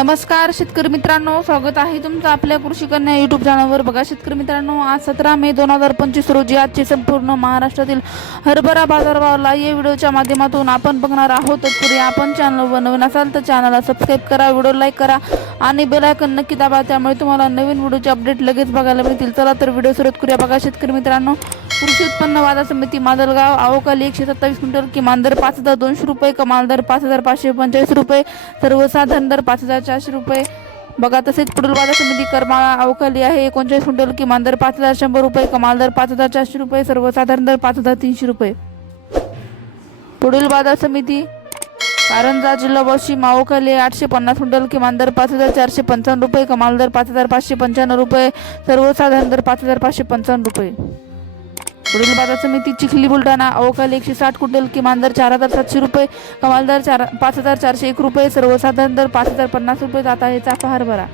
नमस्कार शेतकरी मित्रांनो. स्वागत आहे तुमचं आपल्या कृषी कन्या युट्यूब चॅनलवर बघा शेतकरी मित्रांनो आज सतरा मे दोन हजार पंचवीस रोजी आजचे संपूर्ण महाराष्ट्रातील हरभरा बाजारभावाला या व्हिडिओच्या माध्यमातून आपण बघणार आहोत. तत्पूर्वी आपण चॅनलवर नवीन असाल तर चॅनलला सबस्क्राईब करा व्हिडिओ लाईक करा आणि बेलायकन नक्की दाबा. त्यामुळे तुम्हाला नवीन व्हिडिओचे अपडेट लगेच बघायला मिळतील. चला तर व्हिडिओ सुरुवात करूया. बघा शेतकरी मित्रांनो कृषी उत्पन्न बाजार समिती मादलगाव अवकाली एकशे सत्तावीस क्विंटल किमान दर पाच हजार दोनशे रुपये कमाल दर पाच हजार पाचशे पंचेचाळीस रुपये सर्वसाधारण दर पाच हजार चारशे रुपये. बघा तसेच पुढील बाजार समिती करमाळा अवकाली आहे एकोणचाळीस क्विंटल किमान दर पाच हजार शंभर रुपये कमाल दर पाच हजार चारशे रुपये सर्वसाधारण दर पाच हजार तीनशे रुपये. पुढील बाजार समिती कारंजा जिल्हा वाशिम अवकाली आठशे पन्नास क्विंटल किमान दर पाच हजार चारशे पंचावन्न रुपये कमाल दर पाच हजार पाचशे पंच्याण्णव रुपये सर्वसाधारण दर पाच हजार पाचशे पंचावन्न रुपये. पुढील बाजार समिती चिखली बुलढाणा अवकाल एकशे साठ क्विंटल किमान दर चार हजार सातशे रुपये कमाल दर चार पाच हजार चारशे एक रुपये सर्वसाधारण दर पाच हजार पन्नास रुपये जात आहे चाफा हरभरा.